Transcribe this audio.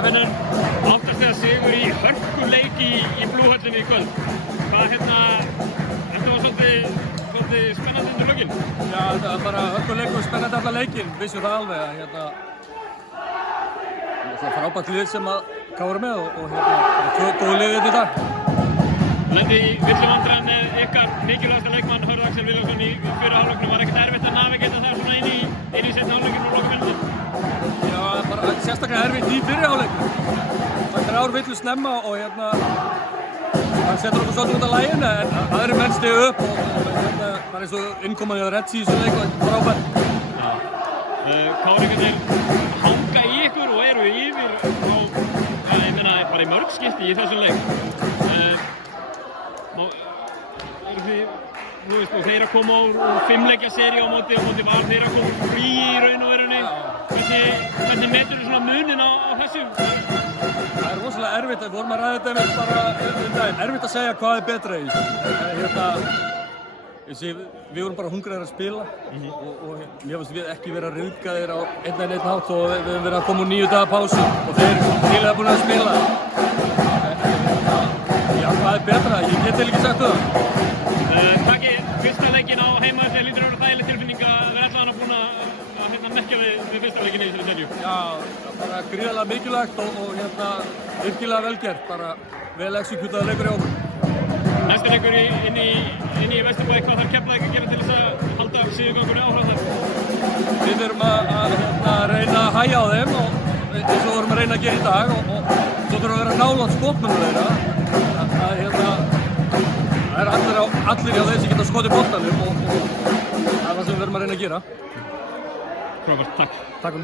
Það finnur 8 stiga sigur í hörkuleik í Blúhöllinni í kvöld. Hvað þetta var svolítið spennandi undir lokin? Já, þetta var bara hörkuleikur, spennandi allan leikinn, vissum það alveg að það er frábært lið sem að KR er með og góð liðið í dag. Lendi í villuvandræðan með ykkar mikilvægasta leikmann Hörður Axel Vilhjálmsson í fyrra hálfleiknum. Var ekkert erfitt að navigata það svona inn í seinni hálfleikinn og lokaminútu? Já, bara sérstaklega erfitt í fyrri hálfleiknum. Það er villu snemma og hann setur okkur svolítið út af laginu en aðri menn stigu upp og það er eins og innkomaði að redda í þessu leik og frábært. KR-ingarnir hanga í ykkur og eru yfir á, ég meina, bara í mörg skipti í þessum leik. Þeir að koma úr 5 leikja seríu á móti Val, þeir að koma úr fríi í raun og verunni. Hvernig metur þú svona munin á þessu? Það er rosalega erfitt, við vorum að ræða þetta bara daginn. Erfitt að segja hvað er betra í þessu. Við vorum bara hungraðir að spila og mér finnst við ekki vera ryðgaðir á einn hátt og við höfum verið að koma úr 9 daga pásu og þeir eru nýlega búin að spila. Já, hvað er betra? Ég get ekki sagt það. Takið fyrsta leikinn á heimavelli, hlýtur að vera þægileg tilfinning að vera allan búin að merkja við fyrsta leikinn í þessari seríu. Já, bara gríðarlega mikilvægt og virkilega velgert, bara vel exekutaður leikur hjá okkur. Næsta leikur inn í Vesturbæ, hvað þarf Keflavík að gera til þess að halda sigurgöngunni áfram þar? Við þurfum að reyna að hægja á þeim og eins og við vorum að reyna að gera í dag og svo þurfum að vera nálægt skotmönnum þeirra. Það er allir hjá þeir sem geta skotið boltanum og það er það sem við verðum að reyna að gera. Frábært, takk. Takk.